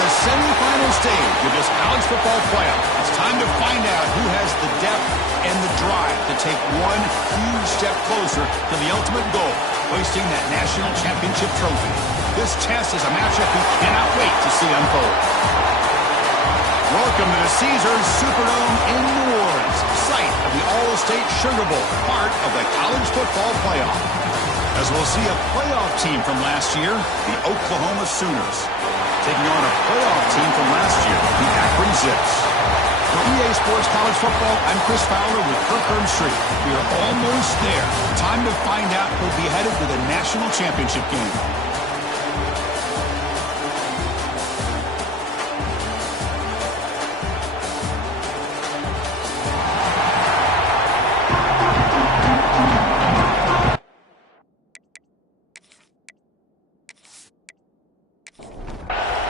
the semifinal stage of this college football playoff. It's time to find out who has the depth and the drive to take one huge step closer to the ultimate goal, hoisting that national championship trophy. This test is a matchup we cannot wait to see unfold. Welcome to the Caesars Superdome in New Orleans, site of the Allstate Sugar Bowl, part of the college football playoff. As we'll see a playoff team from last year, the Oklahoma Sooners, taking on a playoff team from last year, the Akron Zips. For EA Sports College Football, I'm Chris Fowler with Kirk Street. We are almost there. Time to find out who'll be headed to the national championship game.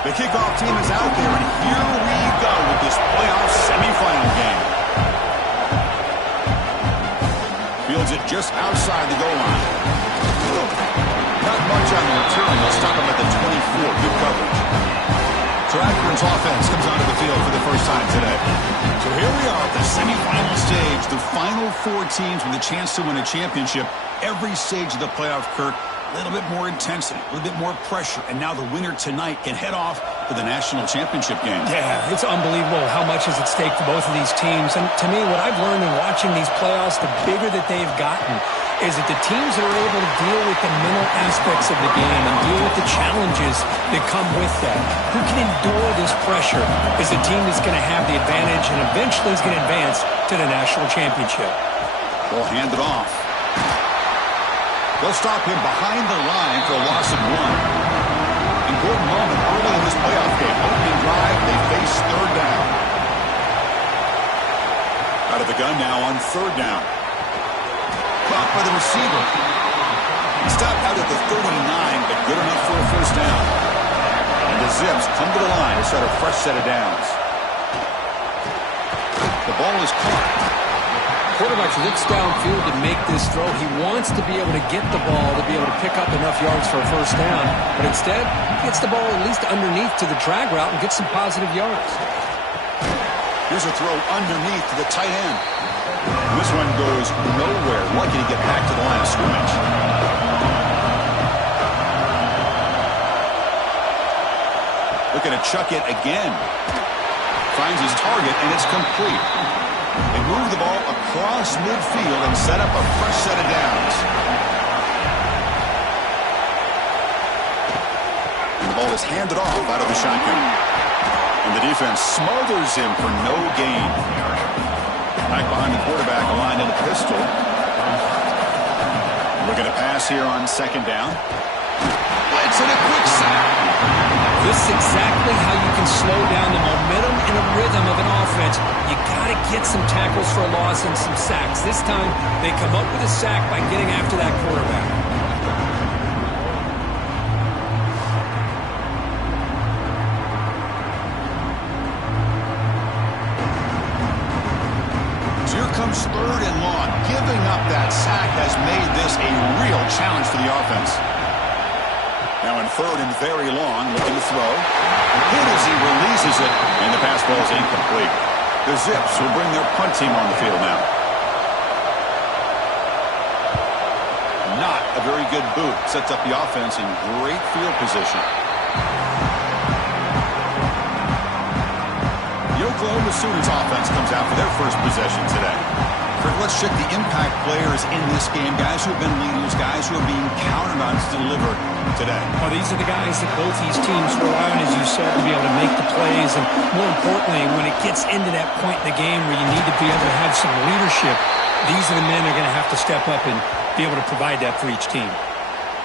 The kickoff team is out there, and here we go with this playoff semifinal game. Fields it just outside the goal line. Not much on the return. They'll stop him at the 24. Good coverage. So Akron's offense comes onto the field for the first time today. So here we are at the semifinal stage. The final four teams with a chance to win a championship. Every stage of the playoff, Kirk, a little bit more intensity, a little bit more pressure, and now the winner tonight can head off to the national championship game. Yeah, it's unbelievable how much is at stake for both of these teams. And to me, what I've learned in watching these playoffs, the bigger that they've gotten, is that the teams that are able to deal with the mental aspects of the game and deal with the challenges that come with that, who can endure this pressure, is the team that's going to have the advantage and eventually is going to advance to the national championship. Ball handed off. They'll stop him behind the line for a loss of one. Important moment early in this playoff game. Opening drive, they face third down. Out of the gun now on third down. Caught by the receiver. He stopped out at the 39, but good enough for a first down. And the Zips come to the line to set a fresh set of downs. The ball is caught. Quarterback looks downfield to make this throw. He wants to be able to get the ball to be able to pick up enough yards for a first down. But instead, he gets the ball at least underneath to the drag route and gets some positive yards. Here's a throw underneath to the tight end. And this one goes nowhere. Lucky to get back to the line of scrimmage. Looking to chuck it again. Finds his target, and it's complete. They move the ball across midfield and set up a fresh set of downs. And the ball is handed off out of the shotgun. And the defense smothers him for no gain. Back behind the quarterback, aligned in a pistol. Looking to pass here on second down. Blitz and a quick sack. This is exactly how you can slow down the momentum and a rhythm of an offense. You got to get some tackles for a loss and some sacks. This time, they come up with a sack by getting after that quarterback. So here comes third and long. Giving up that sack has made this a real challenge for the offense. Now in third and very long, looking to throw. Hit as he releases it, and the pass ball is incomplete. The Zips will bring their punt team on the field now. Not a very good boot. Sets up the offense in great field position. The Oklahoma Sooners offense comes out for their first possession today. Kirk, let's check the impact players in this game. Guys who have been leaders, guys who are being counted on to deliver today. Well, these are the guys that both these teams rely on, as you said, to be able to make the plays. And more importantly, when it gets into that point in the game where you need to be able to have some leadership, these are the men that are going to have to step up and be able to provide that for each team.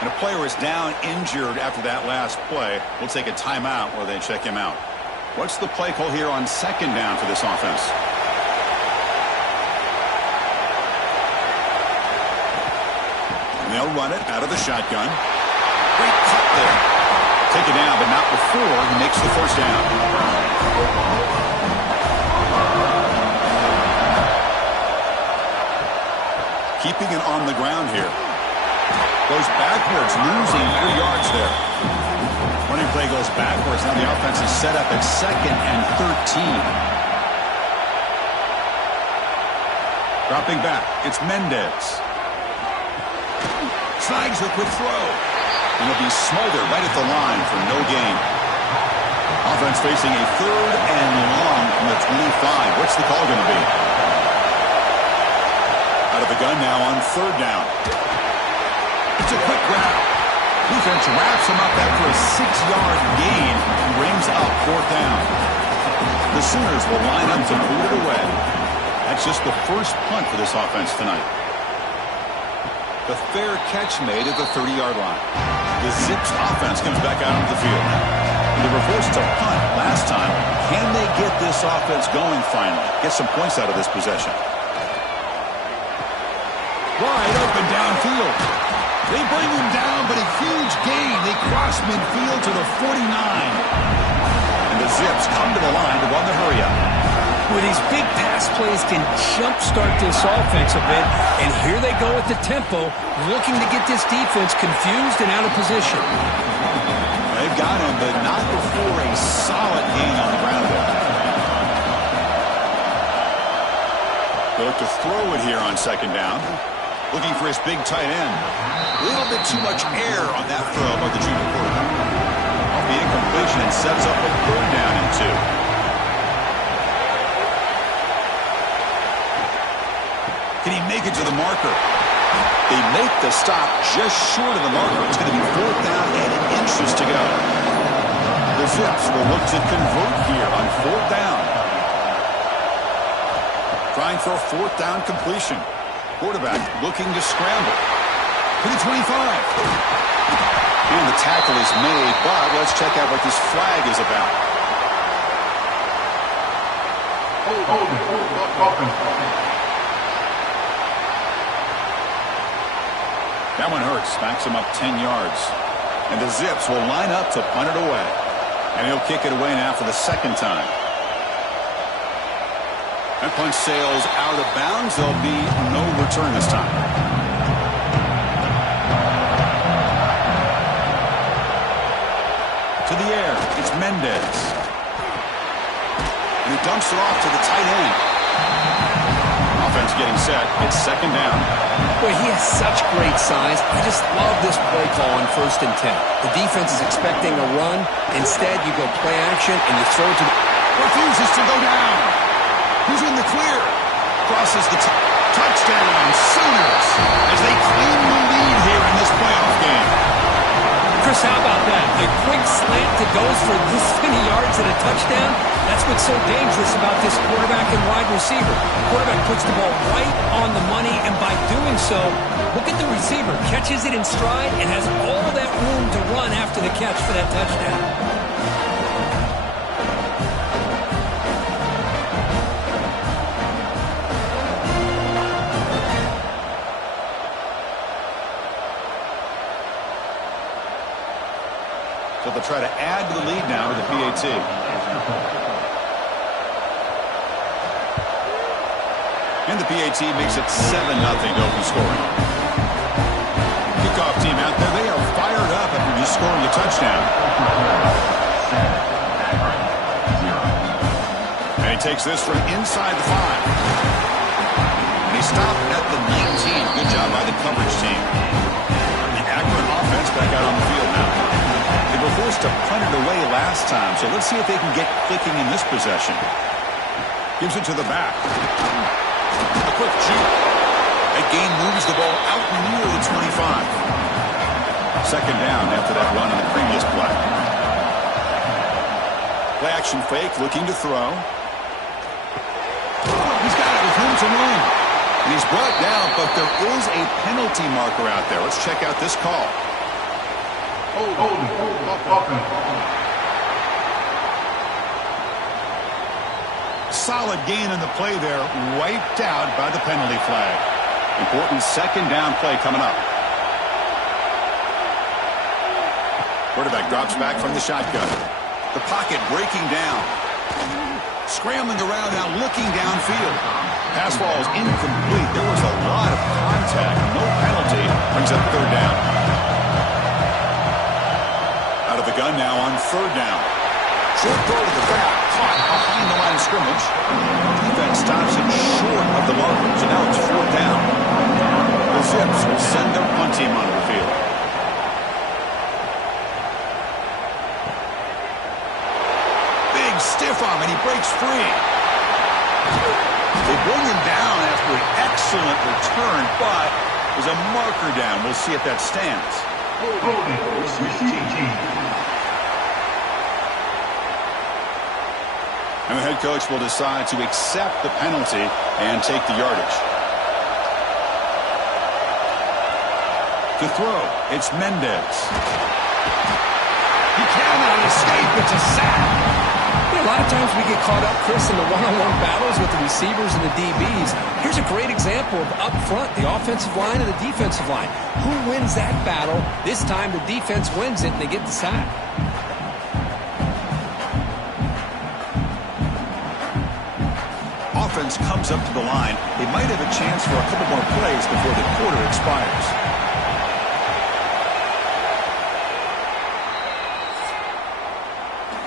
And a player is down injured after that last play. We'll take a timeout while they check him out. What's the play call here on second down for this offense? They'll run it out of the shotgun. Great cut there. Take it down, but not before he makes the first down. Keeping it on the ground here. Goes backwards, losing 3 yards there. Running play goes backwards. Now the offense is set up at 2nd and 13. Dropping back, it's Mendez. Snags a quick throw. And he'll be smothered right at the line for no gain. Offense facing a 3rd and long from the 25. What's the call going to be? Out of the gun now on 3rd down. It's a quick grab. Defense wraps him up after a 6-yard gain and brings up 4th down. The Sooners will line up to boot it away. That's just the first punt for this offense tonight. The fair catch made at the 30-yard line. The Zips offense comes back out onto the field. They were forced to punt last time. Can they get this offense going finally? Get some points out of this possession. Wide open downfield. They bring him down, but a huge gain. They cross midfield to the 49. And the Zips come to the line to run the hurry-up. With these big pass plays can jumpstart this offense a bit, and here they go at the tempo, looking to get this defense confused and out of position. They've got him, but not before a solid gain on the ground there. They look to throw it here on 2nd down. Looking for his big tight end. A little bit too much air on that throw by the junior quarterback. Off the incompletion and sets up a 3rd down and 2. Can he make it to the marker? They make the stop just short of the marker. It's going to be 4th down and inches to go. The Zips will look to convert here on 4th down. Trying for a 4th down completion. Quarterback looking to scramble. To the 25. And the tackle is made, but let's check out what this flag is about. That one hurts. Backs him up 10 yards. And the Zips will line up to punt it away. And he'll kick it away now for the 2nd time. That punt sails out of bounds. There'll be no return this time. To the air. It's Mendez. And he dumps it off to the tight end. Offense getting set. It's 2nd down. Boy, he has such great size. I just love this play call on 1st and 10. The defense is expecting a run. Instead, you go play action and you throw it to the... Refuses to go down. He's in the clear. Crosses the touchdown. Sooners as they claim the lead here in this playoff game. Chris, how about that? A quick slant that goes for this many yards and a touchdown. That's what's so dangerous about this quarterback and wide receiver. The quarterback puts the ball right on the money, and by doing so, look at the receiver. Catches it in stride and has all that room to run after the catch for that touchdown. So they'll try to add to the lead now with the PAT. And the PAT makes it 7-0 open scoring. Kickoff team out there. They are fired up after just scoring a touchdown. And he takes this from inside the 5. And he stopped at the 19. Good job by the coverage team. The Akron offense back out on the field now. They were forced to punt it away last time, so let's see if they can get clicking in this possession. Gives it to the back. A quick juke. That gain moves the ball out near the 25. 2nd down after that run on the previous play. Play action fake, looking to throw. He's got it with room to run. And he's brought down, but there is a penalty marker out there. Let's check out this call. Solid gain in the play there, wiped out by the penalty flag. Important 2nd down play coming up. Quarterback drops back from the shotgun. The pocket breaking down. Scrambling around now, looking downfield. Pass ball is incomplete. There was a lot of contact. No penalty. Brings up 3rd down. Out of the gun done now on third down. Short throw to the back, caught behind the line of scrimmage. Defense stops it short of the marker, so now it's fourth down. The Zips will send their punt team onto the field. Big stiff arm, and he breaks free. They bring him down after an excellent return, but there's a marker down. We'll see if that stands. And the head coach will decide to accept the penalty and take the yardage. To throw, it's Mendez. He cannot escape. It's a sack. A lot of times we get caught up, Chris, in the one-on-one battles with the receivers and the DBs. Here's a great example of up front, the offensive line and the defensive line. Who wins that battle? This time the defense wins it, and they get the sack. Offense comes up to the line. They might have a chance for a couple more plays before the quarter expires.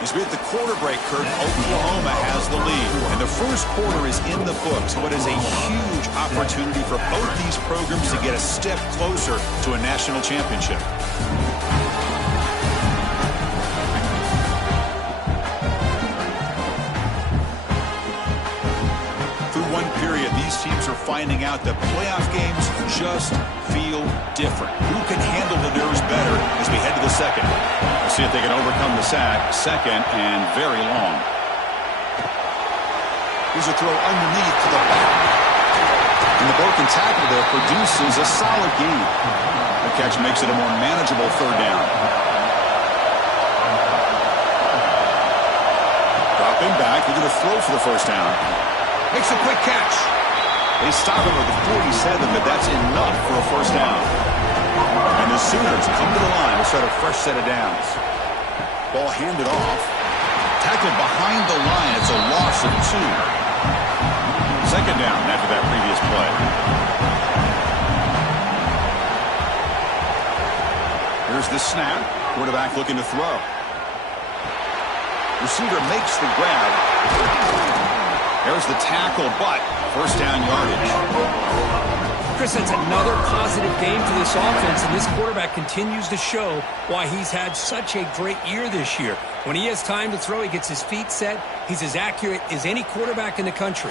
As we hit the quarter break, Kurt, Oklahoma has the lead. And the first quarter is in the books. What is a huge opportunity for both these programs to get a step closer to a national championship. Through one period, these teams are finding out that playoff games just feel different. Who can handle the nerves better as we head to the second? We'll see if they can overcome the sack. Second and very long. Here's a throw underneath to the back. And the broken tackle there produces a solid gain. The catch makes it a more manageable third down. Dropping back, looking to throw for the first down. Makes a quick catch. They stop him at the 47, but that's enough for a first down. And the Sooners come to the line to start a fresh set of downs. Ball handed off. Tackled behind the line. It's a loss of 2. Second down after that previous play. Here's the snap. Quarterback looking to throw. Receiver makes the grab. There's the tackle, but first down yardage. Chris, it's another positive game for this offense, and this quarterback continues to show why he's had such a great year this year. When he has time to throw, he gets his feet set. He's as accurate as any quarterback in the country.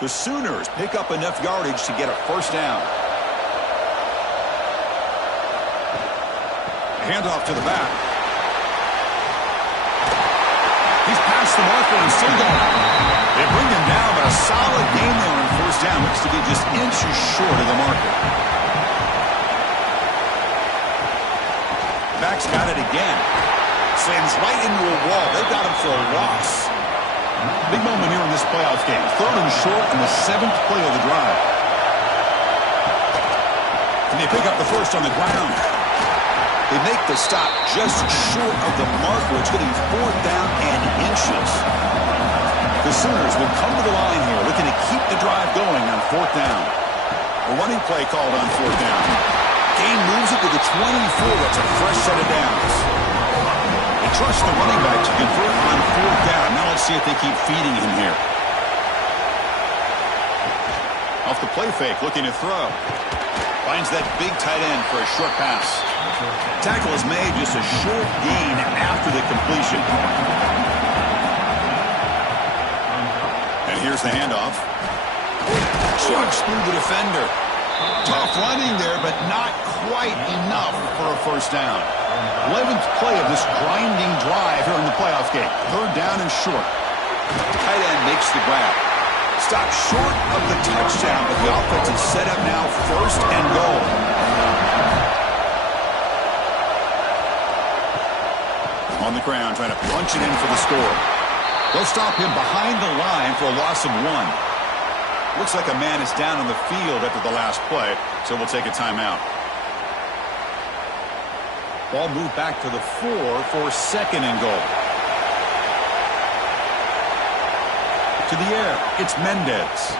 The Sooners pick up enough yardage to get a first down. Handoff to the back. He's past the marker and still going. They bring him down, but a solid game there on first down. Looks to be just inches short of the marker. Back's got it again. Slams right into a wall. They've got him for a loss. Big moment here in this playoff game. Third and short in the 7th play of the drive. And they pick up the first on the ground. They make the stop just short of the marker. It's going to be fourth down and inches. The Sooners will come to the line here, looking to keep the drive going on fourth down. A running play called on fourth down. Gain moves it to the 24. That's a fresh set of downs. They trust the running back to convert on fourth down. Now let's see if they keep feeding him here. Off the play fake, looking to throw. Finds that big tight end for a short pass. Tackle is made, just a short gain after the completion. And here's the handoff. Chucks through the defender. Tough running there, but not quite enough for a first down. 11th play of this grinding drive here in the playoff game. Third down and short. Tight end makes the grab. Stopped short of the touchdown, but the offense is set up now first and goal. On the ground, trying to punch it in for the score. They'll stop him behind the line for a loss of 1. Looks like a man is down on the field after the last play, so we'll take a timeout. Ball moved back to the 4 for second and goal. to the air. It's Mendez.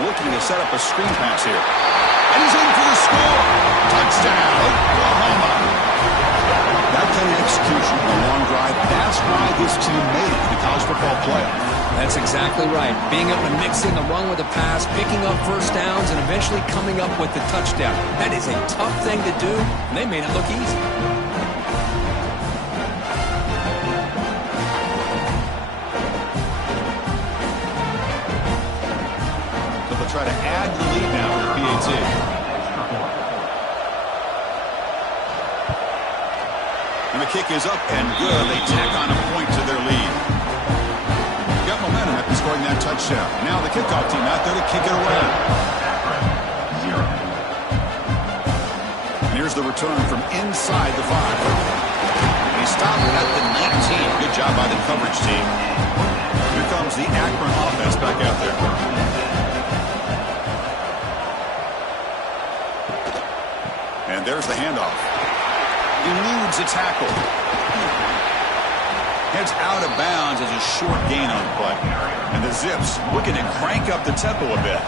Looking to set up a screen pass here. And he's in for the score. Touchdown, Oklahoma. That kind of execution on a long drive, that's why this team made it to the college football playoff. That's exactly right. Being able to mix in the run with the pass, picking up first downs, and eventually coming up with the touchdown. That is a tough thing to do, and they made it look easy. So they'll try to add to the lead now for the PAT. And the kick is up and good. They tack on a point to their lead. Got momentum after scoring that touchdown. Now the kickoff team out there to kick it away. And here's the return from inside the 5. And he stopped at the 19. Good job by the coverage team. Here comes the Akron offense back out there. And there's the handoff. Eludes a tackle. Heads out of bounds as a short gain on the play. And the Zips looking to crank up the tempo a bit.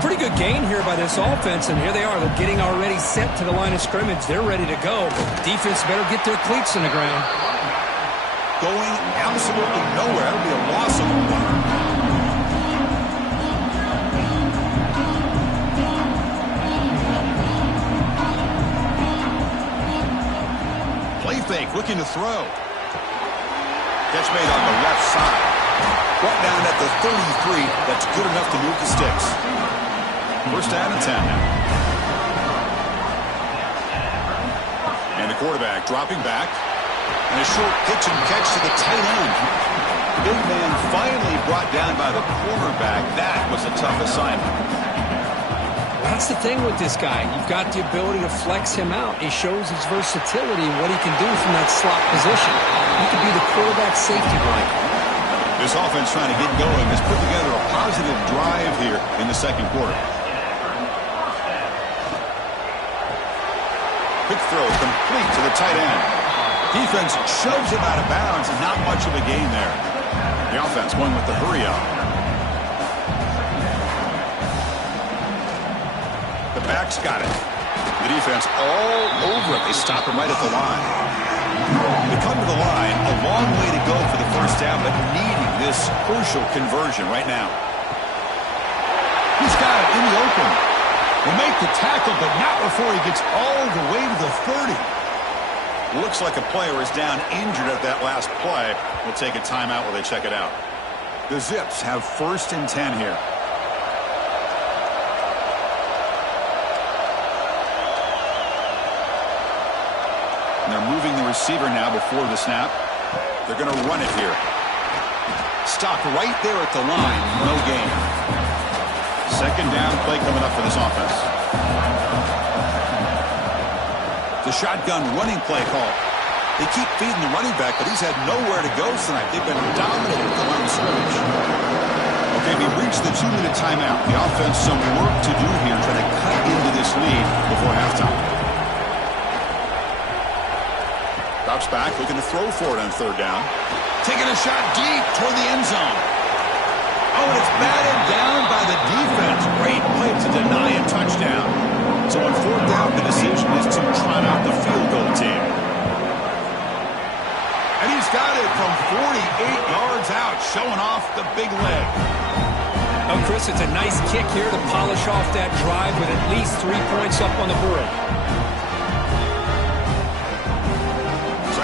Pretty good gain here by this offense, and here they are. They're getting already set to the line of scrimmage. They're ready to go. Defense better get their cleats in the ground. Going absolutely nowhere. That'll be a loss of 1. Play fake, looking to throw. Catch made on the left side. Brought down at the 33. That's good enough to move the sticks. First down and 10 now. And the quarterback dropping back. And a short pitch and catch to the tight end. The big man finally brought down by the quarterback. That was a tough assignment. That's the thing with this guy. You've got the ability to flex him out. He shows his versatility and what he can do from that slot position. He could be the quarterback safety blanket. This offense trying to get going has put together a positive drive here in the second quarter. Quick throw complete to the tight end. Defense shoves him out of bounds and not much of a gain there. The offense going with the hurry up. The back's got it. The defense all over it. They stop him right at the line. They come to the line, a long way to go for the first down, but needing this crucial conversion right now. He's got it in the open. Will make the tackle, but not before he gets all the way to the 30. Looks like a player is down injured at that last play. We'll take a timeout while they check it out. The Zips have first and 10 here. And they're moving the receiver now before the snap. They're going to run it here. Stopped right there at the line. No gain. Second down play coming up for this offense. The shotgun running play call. They keep feeding the running back, but he's had nowhere to go tonight. They've been dominating at the line of scrimmage. Okay, we've reached the 2-minute timeout. The offense some work to do here, trying to cut into this lead before halftime. Drops back, looking to throw for it on third down. Taking a shot deep toward the end zone. Oh, and it's batted down by the defense. Great play to deny a touchdown. So on fourth down, the decision is to trot out the field goal team. And he's got it from 48 yards out, showing off the big leg. Oh, Chris, it's a nice kick here to polish off that drive with at least 3 points up on the board.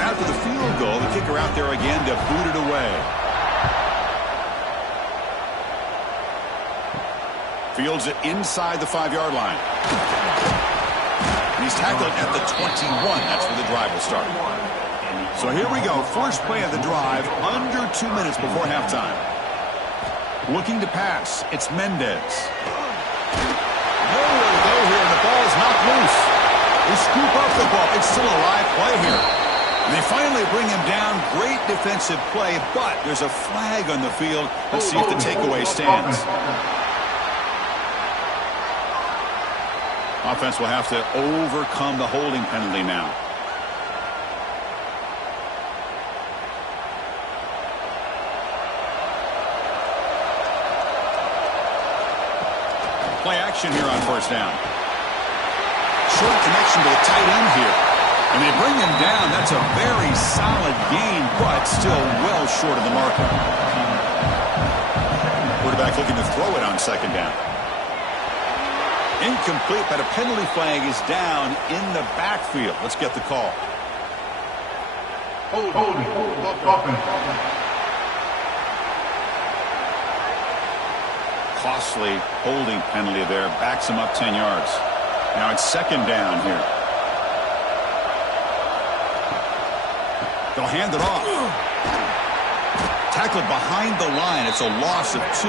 After the field goal, the kicker out there again to boot it away. Fields it inside the 5-yard line. And he's tackled at the 21. That's where the drive will start. So here we go. First play of the drive, under 2 minutes before halftime. Looking to pass. It's Mendez. Nowhere to go here, and the ball is knocked loose. They scoop up the ball. It's still a live play here. And they finally bring him down. Great defensive play, but there's a flag on the field. Let's see if the takeaway stands. Offense will have to overcome the holding penalty now. action here on first down. Short connection to the tight end here. And they bring him down. That's a very solid gain, but still well short of the marker. Quarterback looking to throw it on second down. Incomplete, but a penalty flag is down in the backfield. Let's get the call. Holding. Offense. Costly holding penalty there. Backs him up 10 yards. Now it's second down here. They'll hand it off. Tackled behind the line. It's a loss of 2.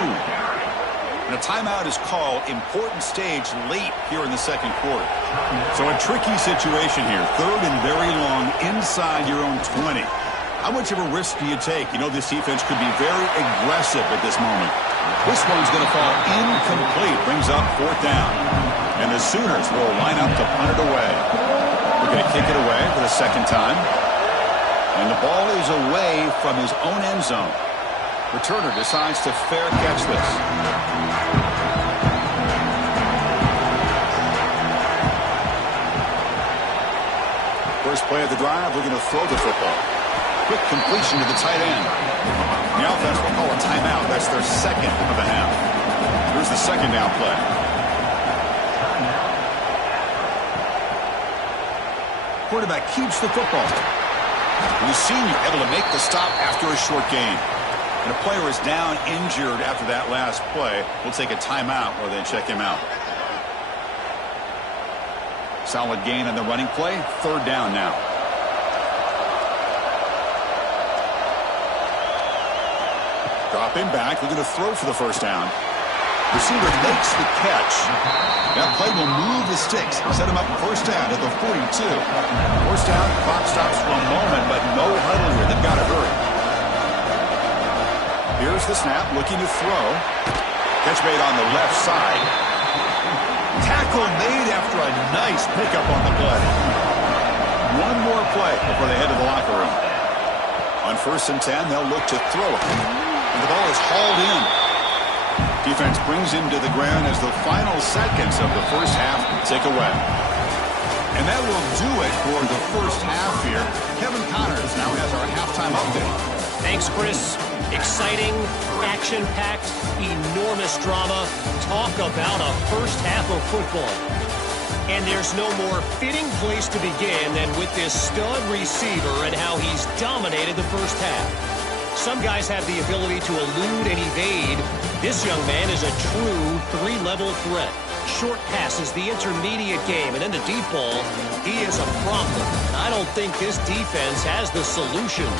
And a timeout is called. Important stage late here in the second quarter. So a tricky situation here. Third and very long inside your own 20. How much of a risk do you take? You know this defense could be very aggressive at this moment. This one's going to fall incomplete. Brings up fourth down. And the Sooners will line up to punt it away. We're going to kick it away for the second time. And the ball is away from his own end zone. Returner decides to fair catch this. First play of the drive, we're going to throw the football. Quick completion to the tight end. The offense will call a timeout. That's their second of the half. Here's the second down play. Quarterback keeps the football. And the senior able to make the stop after a short gain. And a player is down injured after that last play. We'll take a timeout or then check him out. Solid gain on the running play. Third down now. Dropping back. We're going to throw for the first down. Receiver makes the catch. That play will move the sticks. Set him up first down at the 42. First down, clock stops for a moment, but no huddle here. They've got to hurry. Here's the snap, looking to throw. Catch made on the left side. Tackle made after a nice pickup on the play. One more play before they head to the locker room. On first and 10, they'll look to throw it. And the ball is hauled in. Defense brings him to the ground as the final seconds of the first half tick away. And that will do it for the first half here. Kevin Connors now has our halftime update. Thanks, Chris. Exciting, action-packed, enormous drama. Talk about a first half of football. And there's no more fitting place to begin than with this stud receiver and how he's dominated the first half. Some guys have the ability to elude and evade. This young man is a true three-level threat. Short passes, the intermediate game, and then the deep ball. He is a problem. I don't think this defense has the solution.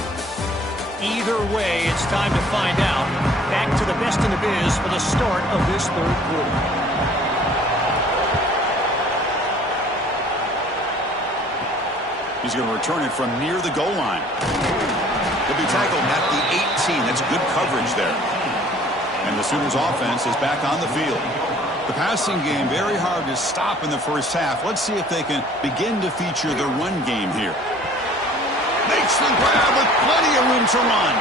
Either way, it's time to find out. Back to the best in the biz for the start of this third quarter. He's going to return it from near the goal line. He'll be tackled at the 18. That's good coverage there. And the Sooners offense is back on the field. The passing game very hard to stop in the first half. Let's see if they can begin to feature the run game here. Makes the grab with plenty of room to run.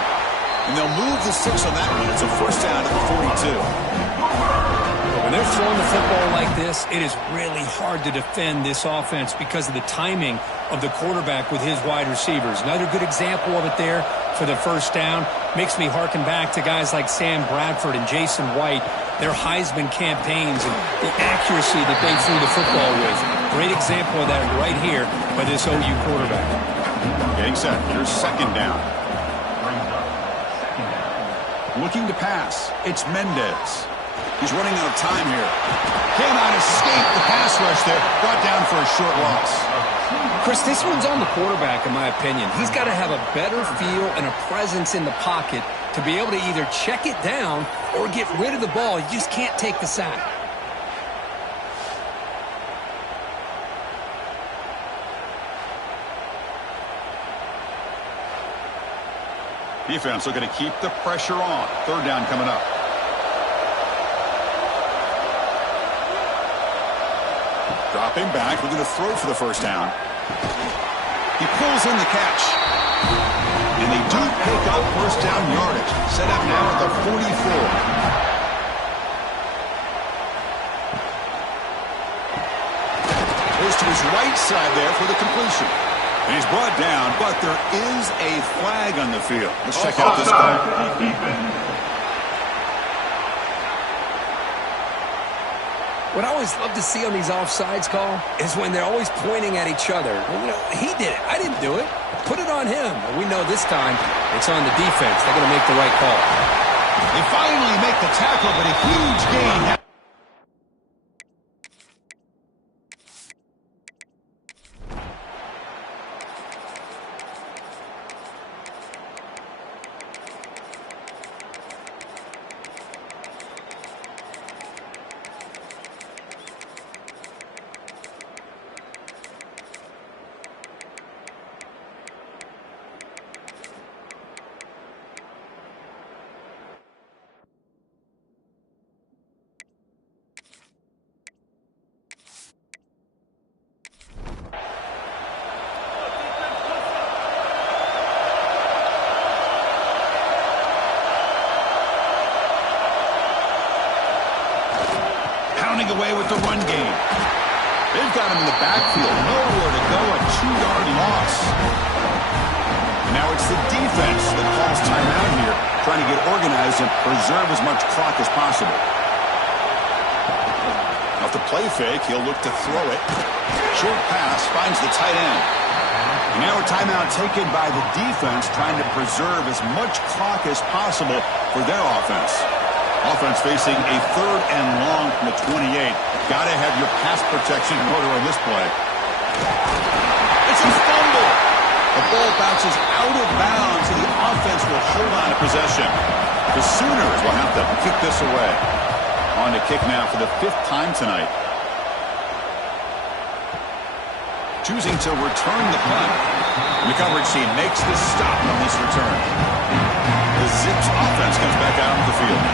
And they'll move the sticks on that one. It's a first down at the 42. When they're throwing the football like this, it is really hard to defend this offense because of the timing of the quarterback with his wide receivers. Another good example of it there for the first down. Makes me harken back to guys like Sam Bradford and Jason White, their Heisman campaigns and the accuracy that they threw the football with. Great example of that right here by this OU quarterback. Getting set. Here's second down. Looking to pass. It's Mendez. He's running out of time here. Cannot escape the pass rush there. Brought down for a short loss. Chris, this one's on the quarterback, in my opinion. He's got to have a better feel and a presence in the pocket to be able to either check it down or get rid of the ball. You just can't take the sack. Defense looking to keep the pressure on. Third down coming up. Dropping back, we're going to throw for the first down. He pulls in the catch. And they do pick up first down yardage. Set up now at the 44. Goes to his right side there for the completion. And he's brought down, but there is a flag on the field. Let's check out this call. What I always love to see on these offsides call is when they're always pointing at each other. Well, you know, he did it. I didn't do it. Put it on him. And we know this time it's on the defense. They're going to make the right call. They finally make the tackle, but a huge gain. Away with the run game. They've got him in the backfield. Nowhere to go. A 2-yard loss. And now it's the defense that calls timeout here, trying to get organized and preserve as much clock as possible. Off the play fake, he'll look to throw it. Short pass finds the tight end. And now a timeout taken by the defense, trying to preserve as much clock as possible for their offense. Offense facing a 3rd and long from the 28. Got to have your pass protection in order on this play. It's a fumble. The ball bounces out of bounds, and the offense will hold on to possession. The Sooners will have to kick this away. On to kick now for the 5th time tonight. Choosing to return the punt. And the coverage team makes the stop on this return. The Zips offense comes back out on the field.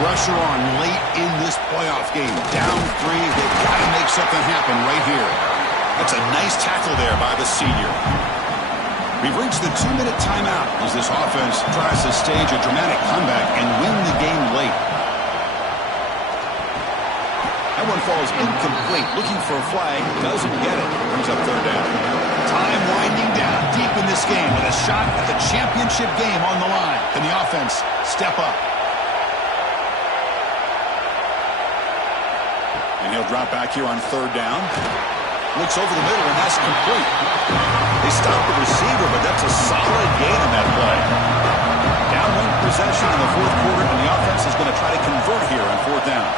Pressure on late in this playoff game. Down 3. They've got to make something happen right here. That's a nice tackle there by the senior. We've reached the 2-minute timeout as this offense tries to stage a dramatic comeback and win the game late. That one falls incomplete. Looking for a flag. Doesn't get it. Brings up 3rd down. Time winding down deep in this game with a shot at the championship game on the line. Can the offense step up? And he'll drop back here on 3rd down. Looks over the middle, and that's complete. They stop the receiver, but that's a solid gain on that play. Down 1 possession in the 4th quarter, and the offense is going to try to convert here on 4th down.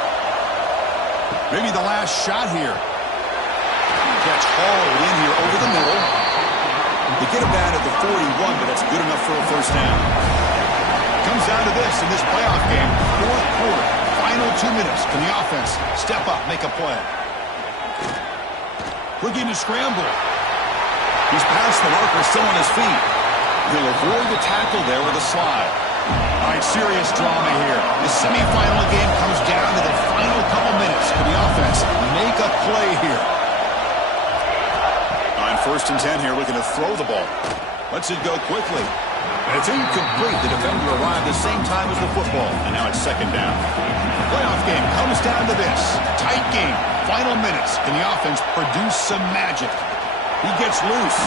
Maybe the last shot here. Catch hauled in here over the middle. They get him down at the 41, but that's good enough for a 1st down. Comes down to this in this playoff game. 4th quarter. Final 2 minutes. Can the offense step up, make a play? Looking to scramble. He's past the marker, still on his feet. He'll avoid the tackle there with a slide. All right, serious drama here. The semifinal game comes down to the final couple minutes. Can the offense make a play here? On 1st and 10 here, looking to throw the ball. Lets it go quickly. And it's incomplete. The defender arrived the same time as the football. And now it's 2nd down. Playoff game comes down to this. Tight game. Final minutes. Can the offense produce some magic? He gets loose.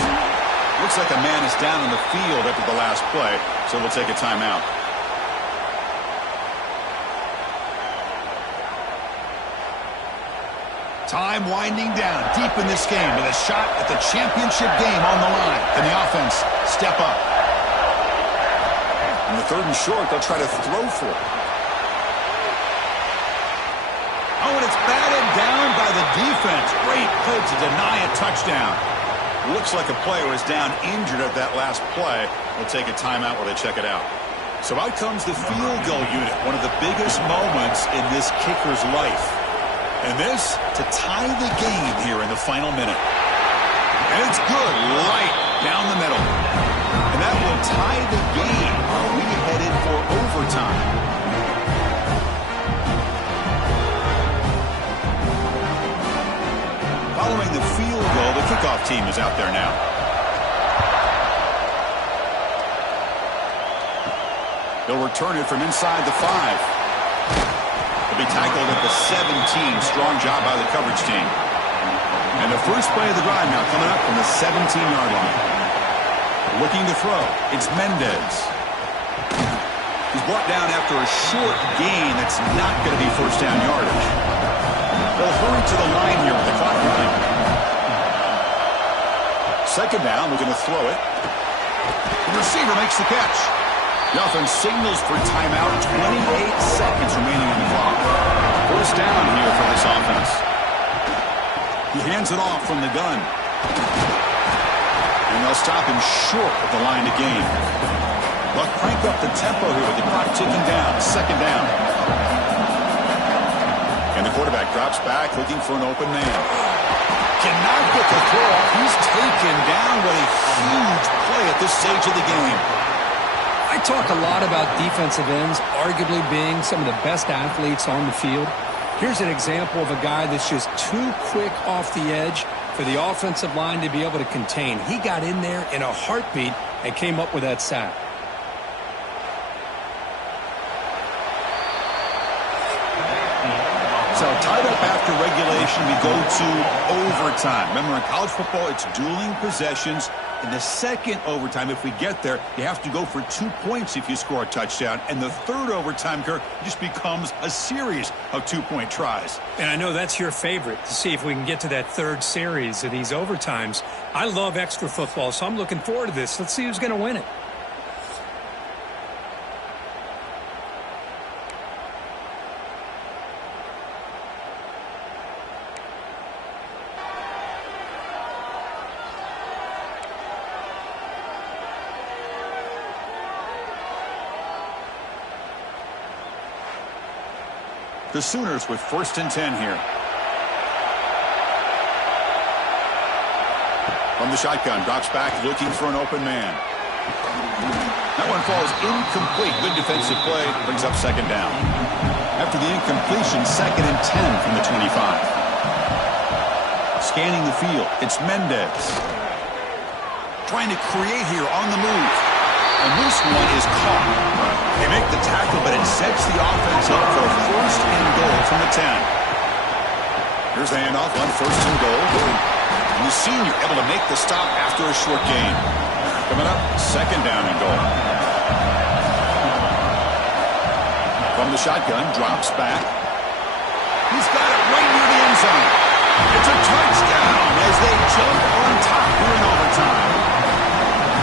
Looks like a man is down on the field after the last play, so we'll take a timeout. Time winding down deep in this game with a shot at the championship game on the line. Can the offense step up? On the 3rd and short, they'll try to throw for it. Oh, and it's batted down by the defense. Great play to deny a touchdown. Looks like a player is down injured at that last play. We'll take a timeout while they check it out. So out comes the field goal unit, one of the biggest moments in this kicker's life. And this to tie the game here in the final minute. And it's good, right down the middle. And that will tie the game. Are we headed for overtime? Following the field goal, the kickoff team is out there now. They'll return it from inside the 5. They'll be tackled at the 17. Strong job by the coverage team. And the first play of the drive now coming up from the 17-yard line. Looking to throw. It's Mendez. He's brought down after a short gain that's not going to be first down yardage. They'll hurry to the line here with the clock running. Second down, looking to throw it. The receiver makes the catch. The offense signals for timeout. 28 seconds remaining on the clock. First down here for this offense. He hands it off from the gun. And they'll stop him short of the line to gain. They'll crank up the tempo here with the clock ticking down. Second down. And the quarterback drops back looking for an open man. Cannot get the throw off. He's taken down with a huge play at this stage of the game. I talk a lot about defensive ends arguably being some of the best athletes on the field. Here's an example of a guy that's just too quick off the edge for the offensive line to be able to contain. He got in there in a heartbeat and came up with that sack. So tied up after regulation, we go to overtime. Remember, in college football, it's dueling possessions. In the second overtime, if we get there, you have to go for 2 points if you score a touchdown. And the third overtime, Kirk, just becomes a series of 2-point tries. And I know that's your favorite, to see if we can get to that third series of these overtimes. I love extra football, so I'm looking forward to this. Let's see who's going to win it. The Sooners with 1st and 10 here. From the shotgun, drops back looking for an open man. That one falls incomplete. Good defensive play. Brings up second down. After the incompletion, 2nd and 10 from the 25. Scanning the field, it's Mendez. Trying to create here on the move. And this one is caught. They make the tackle, but it sets the offense up for a 1st and goal from the 10. Here's the handoff on 1st and goal. And the senior able to make the stop after a short gain. Coming up, 2nd down and goal. From the shotgun, drops back. He's got it right near the end zone. It's a touchdown as they jump on top here in overtime.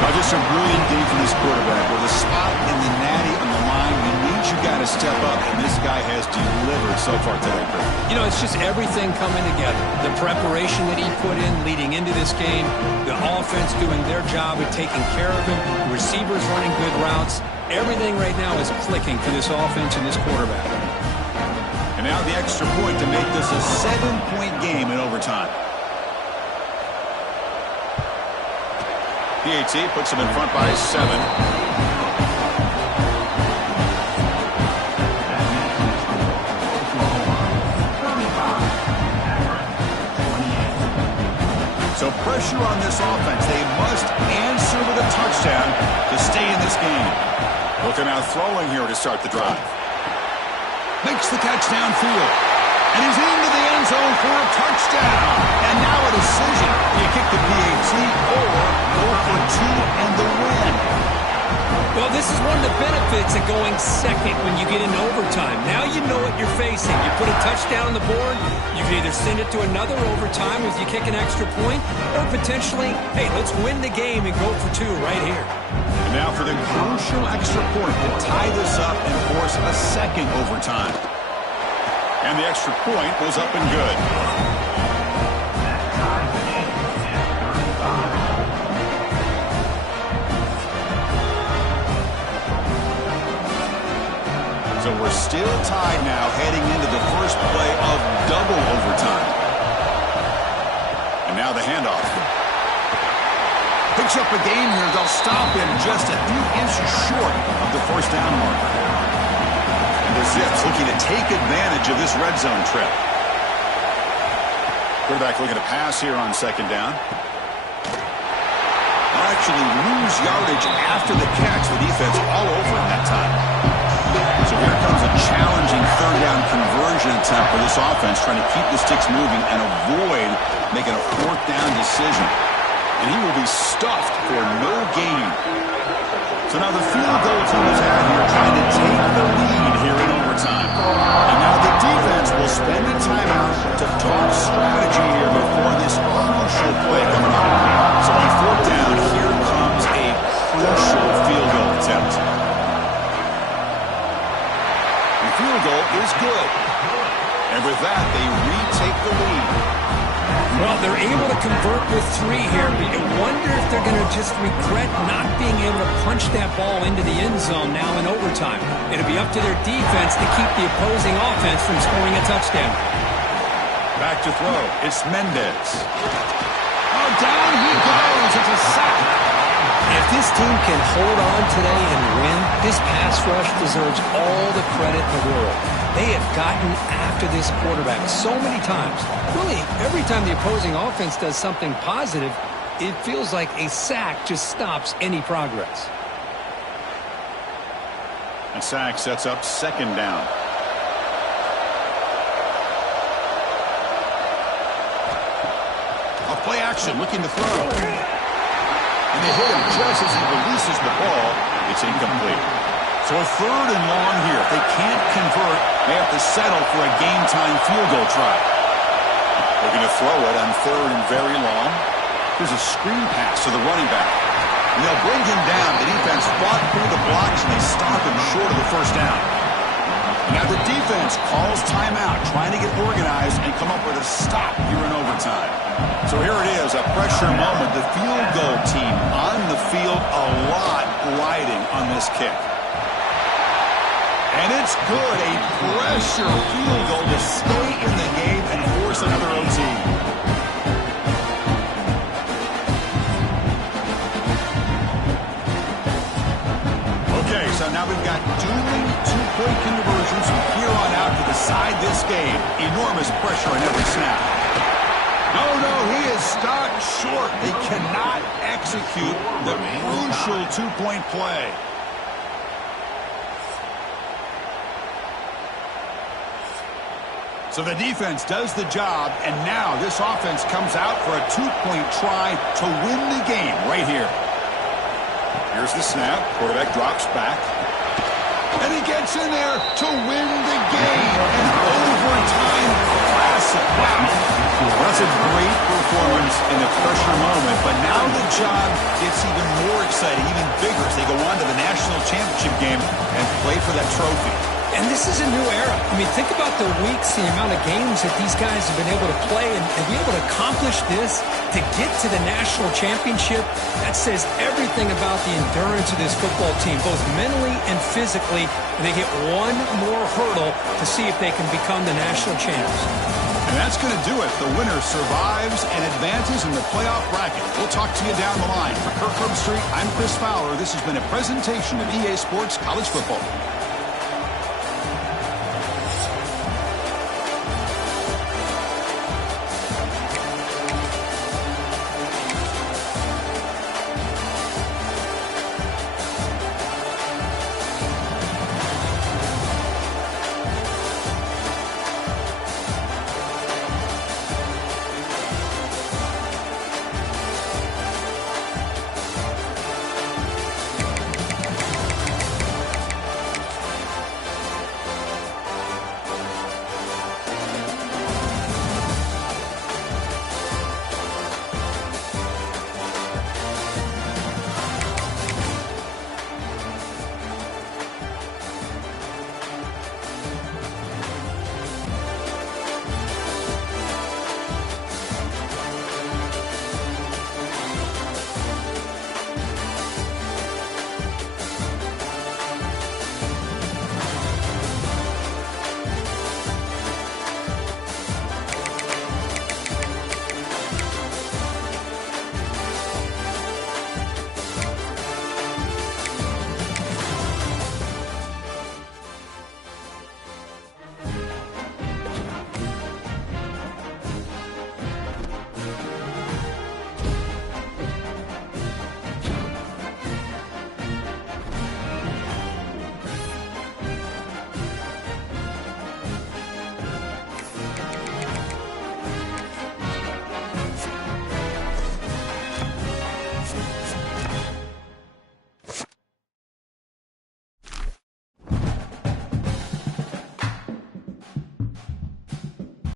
Now, just a brilliant game from this quarterback. With a spot in the natty on the line, you need your guy to step up, and this guy has delivered so far today. You know, it's just everything coming together. The preparation that he put in leading into this game, the offense doing their job of taking care of him, receivers running good routes. Everything right now is clicking for this offense and this quarterback. And now the extra point to make this a 7-point game in overtime. PAT puts them in front by 7. So pressure on this offense. They must answer with a touchdown to stay in this game. Looking out throwing here to start the drive. Makes the catch downfield. And he's into the end zone for a touchdown. And now a decision. Do you kick the PAT or go for 2 and the win? Well, this is one of the benefits of going second when you get into overtime. Now you know what you're facing. You put a touchdown on the board, you can either send it to another overtime if you kick an extra point, or potentially, hey, let's win the game and go for 2 right here. And now for the crucial extra point to tie this up and force a second overtime. And the extra point goes up and good. So we're still tied now heading into the first play of double overtime. And now the handoff. Picks up a game here. They'll stop him just a few inches short of the first down marker. And the Zips looking to take advantage of this red zone trip. Quarterback looking to pass here on second down. They'll actually lose yardage after the catch. The defense all over him that time. So here comes a challenging third down conversion attempt for this offense, trying to keep the sticks moving and avoid making a fourth down decision. And he will be stuffed for no gain. So now the field goal team is out here trying to take the lead here in overtime. And now the defense will spend a timeout to talk strategy here before this crucial play coming up. So on fourth down, here comes a crucial field goal attempt. The field goal is good. And with that, they retake the lead. Well, they're able to convert with 3 here, but you wonder if they're going to just regret not being able to punch that ball into the end zone now in overtime. It'll be up to their defense to keep the opposing offense from scoring a touchdown. Back to throw. It's Mendez. Oh, down he goes. It's a sack. If this team can hold on today and win, this pass rush deserves all the credit in the world. They have gotten after this quarterback so many times. Really, every time the opposing offense does something positive, it feels like a sack just stops any progress. A sack sets up second down. A play action looking to throw. And they hit him just as he releases the ball. It's incomplete. So a third and long here. If they can't convert, they have to settle for a game-time field goal try. They're going to throw it on third and very long. Here's a screen pass to the running back. And they'll bring him down. The defense fought through the blocks, and they stop him short of the first down. Now the defense calls timeout, trying to get organized and come up with a stop here in overtime. So here it is, a pressure moment. The field goal team on the field, a lot riding on this kick. And it's good, a pressure field goal to stay in the game and force another OT. Okay, so now we've got dueling two-point conversions from here on out to decide this game. Enormous pressure on every snap. No, he is stopped short. They cannot execute the crucial two-point play. So the defense does the job, and now this offense comes out for a two-point try to win the game right here. Here's the snap. Quarterback drops back. And he gets in there to win the game. An overtime classic. Wow. That's a great performance in a pressure moment, but now the job gets even more exciting, even bigger as they go on to the national championship game and play for that trophy. And this is a new era. I mean, think about the weeks, the amount of games that these guys have been able to play and be able to accomplish this, to get to the national championship. That says everything about the endurance of this football team, both mentally and physically. And they hit one more hurdle to see if they can become the national champs. And that's going to do it. The winner survives and advances in the playoff bracket. We'll talk to you down the line. For Kirk Herbstreit, I'm Chris Fowler. This has been a presentation of EA Sports College Football.